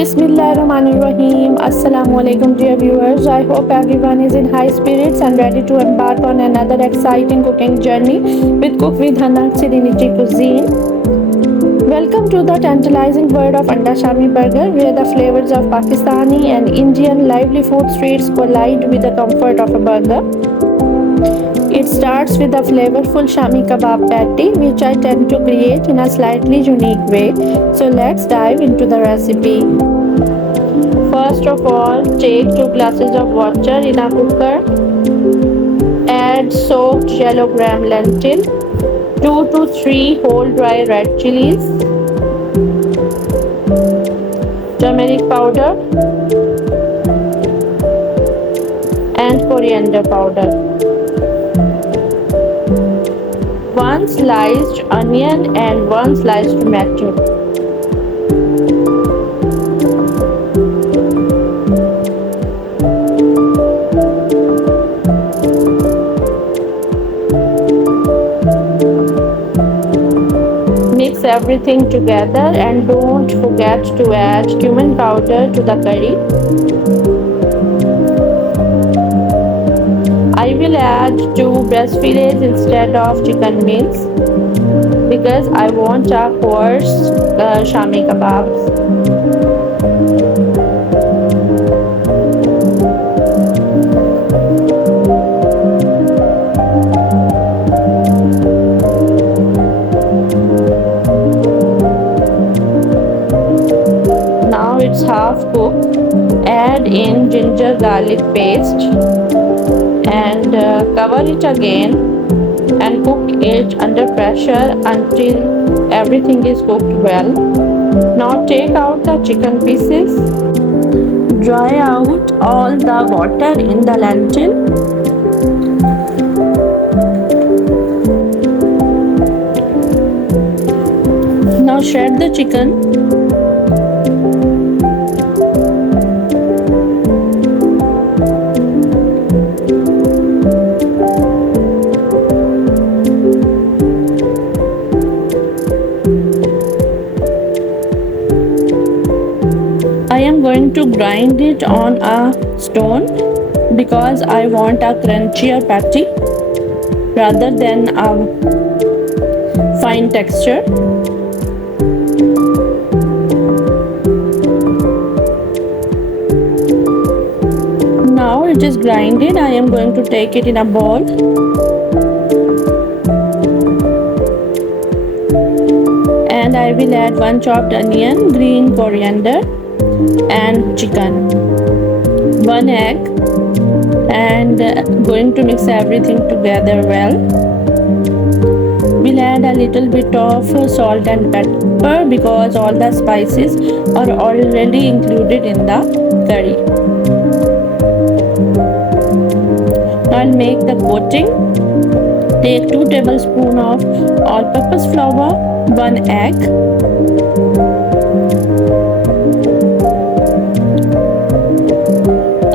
Bismillahirrahmanirrahim. Assalamualaikum dear viewers. I hope everyone is in high spirits and ready to embark on another exciting cooking journey with Cook with Hannah Serenity Cuisine. Welcome to the tantalizing world of Anda Shami Burger, where the flavors of Pakistani and Indian lively food streets collide with the comfort of a burger. It starts with a flavorful Shami Kebab patty, which I tend to create in a slightly unique way. So let's dive into the recipe. First of all, take 2 glasses of water in a cooker. Add soaked yellow gram lentil, 2 to 3 whole dry red chilies, turmeric powder, and coriander powder. 1 sliced onion and 1 sliced tomato. Mix everything together and don't forget to add cumin powder to the curry. I will add 2 breast fillets instead of chicken wings because I want a coarse Shami kebabs. Now it's half cooked. Add in ginger garlic paste and cover it again and cook it under pressure until everything is cooked well. Now take out the chicken pieces. Dry out all the water in the lentil. Now shred the chicken. I am going to grind it on a stone because I want a crunchier patty rather than a fine texture. Now it is grinded. I am going to take it in a bowl. And I will add 1 chopped onion, green coriander, and chicken, 1 egg, and going to mix everything together well. We'll add a little bit of salt and pepper because all the spices are already included in the curry. I'll make the coating. Take 2 tablespoons of all-purpose flour, 1 egg,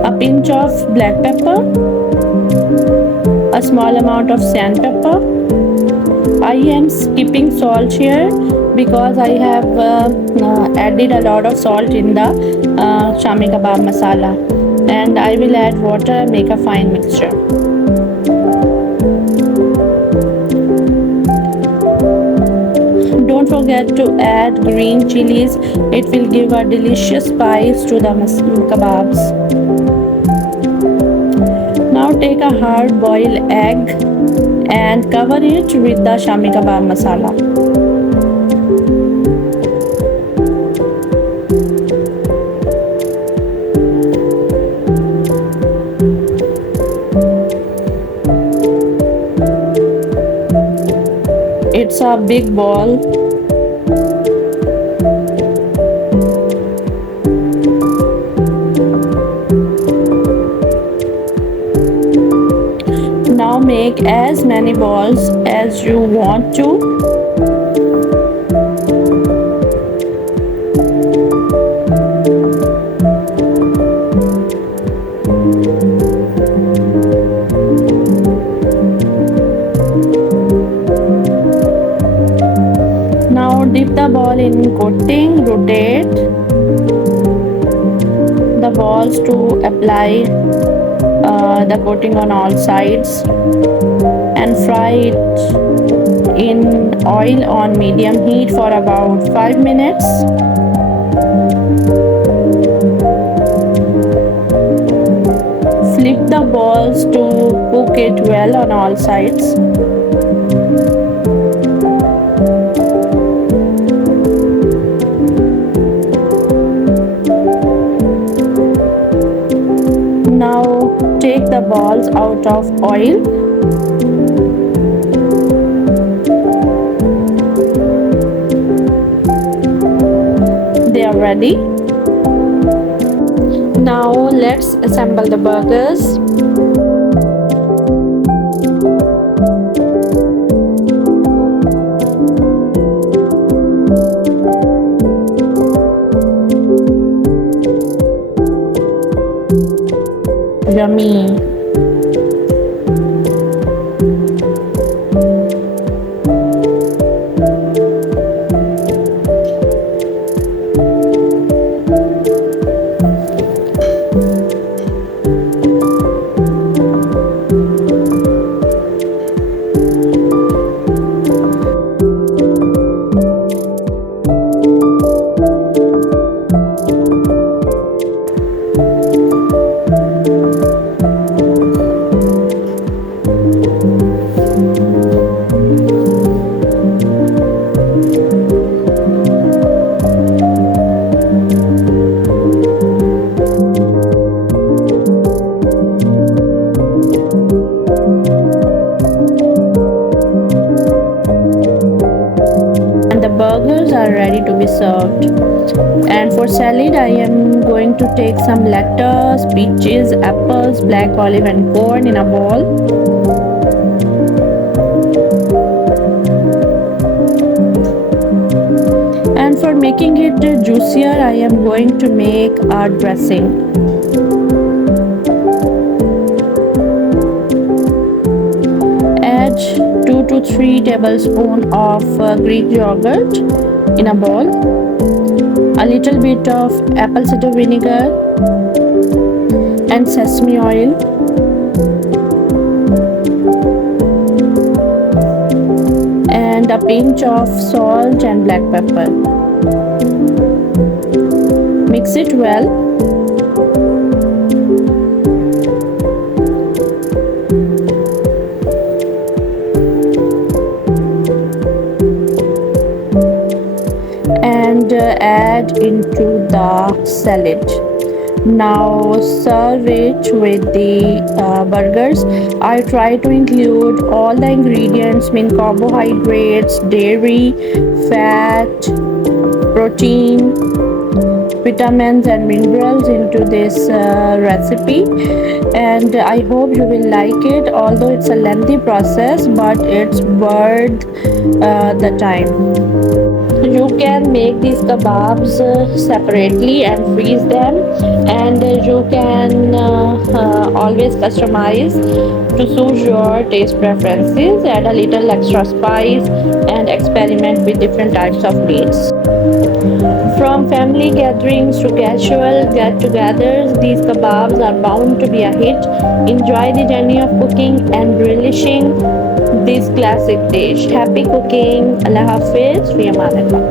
a pinch of black pepper, a small amount of sandpaper. I am skipping salt here because I have added a lot of salt in the Shami Kebab masala, and I will add water and make a fine mixture. Don't forget to add green chilies. It will give a delicious spice to the kebabs. Now take a hard boiled egg and cover it with the Shami Kebab masala. It's a big ball. Now make as many balls as you want to. Now dip the ball in coating, rotate balls to apply the coating on all sides and fry it in oil on medium heat for about 5 minutes. Flip the balls to cook it well on all sides. Now take the balls out of oil. They are ready. Now let's assemble the burgers. Yummy. Burgers are ready to be served. And for salad, I am going to take some lettuce, peaches, apples, black olive and corn in a bowl. And for making it juicier, I am going to make a dressing. Add 2 to 3 tablespoons of Greek yogurt in a bowl, a little bit of apple cider vinegar and sesame oil, and a pinch of salt and black pepper. Mix it well. And add into the salad. Now serve it with the burgers. I try to include all the ingredients, carbohydrates, dairy, fat, protein, vitamins and minerals into this recipe, and I hope you will like it. Although it's a lengthy process, but it's worth the time. You can make these kebabs separately and freeze them, and you can always customize to suit your taste preferences. Add a little extra spice and experiment with different types of meats. From family gatherings to casual get-togethers, these kebabs are bound to be a hit. Enjoy the journey of cooking and relishing this classic dish. Happy cooking. Allah Hafiz. Fi Amanillah.